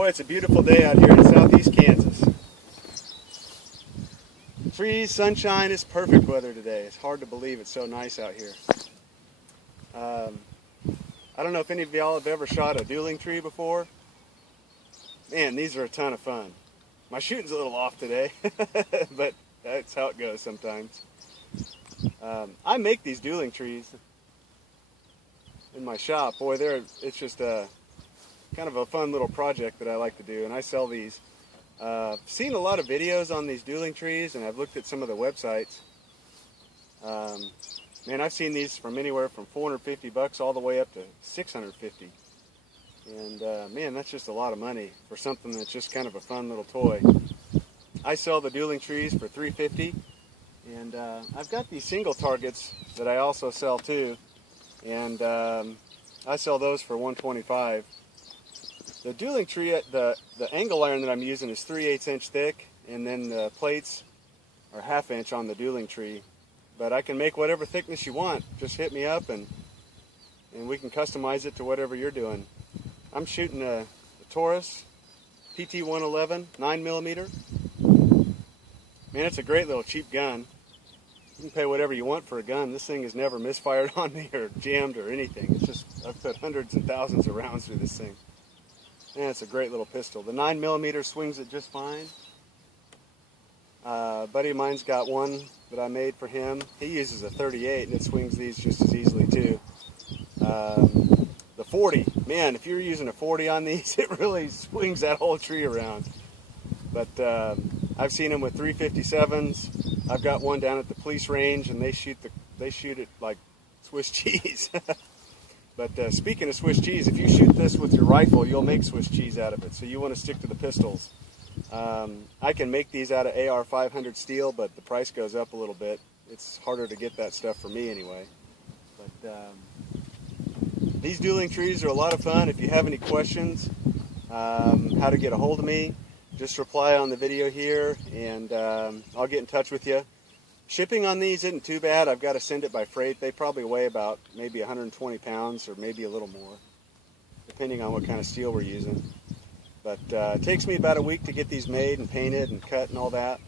Boy, it's a beautiful day out here in southeast Kansas. Trees, sunshine, it's perfect weather today. It's hard to believe it's so nice out here. I don't know if any of y'all have ever shot a dueling tree before. Man, these are a ton of fun. My shooting's a little off today, but that's how it goes sometimes. I make these dueling trees in my shop. Boy, it's just a kind of a fun little project that I like to do, and I sell these. I've seen a lot of videos on these dueling trees, and I've looked at some of the websites. Man, I've seen these from anywhere from $450 all the way up to $650. And man, that's just a lot of money for something that's just kind of a fun little toy. I sell the dueling trees for $350, and I've got these single targets that I also sell too, and I sell those for $125. The dueling tree, the angle iron that I'm using is 3/8 inch thick, and then the plates are 1/2 inch on the dueling tree. But I can make whatever thickness you want. Just hit me up and we can customize it to whatever you're doing. I'm shooting a Taurus PT-111 9mm. Man, it's a great little cheap gun. You can pay whatever you want for a gun. This thing has never misfired on me or jammed or anything. It's just, I've put hundreds and thousands of rounds through this thing. Man, it's a great little pistol. The 9mm swings it just fine. A buddy of mine's got one that I made for him. He uses a 38 and it swings these just as easily too. The 40, man, if you're using a 40 on these, it really swings that whole tree around. But I've seen them with 357s. I've got one down at the police range, and they shoot it like Swiss cheese. But speaking of Swiss cheese, if you shoot this with your rifle, you'll make Swiss cheese out of it. So you want to stick to the pistols. I can make these out of AR500 steel, but the price goes up a little bit. It's harder to get that stuff for me anyway. But these dueling trees are a lot of fun. If you have any questions, how to get a hold of me, just reply on the video here, and I'll get in touch with you. Shipping on these isn't too bad. I've got to send it by freight. They probably weigh about maybe 120 pounds or maybe a little more, depending on what kind of steel we're using. But it takes me about a week to get these made and painted and cut and all that.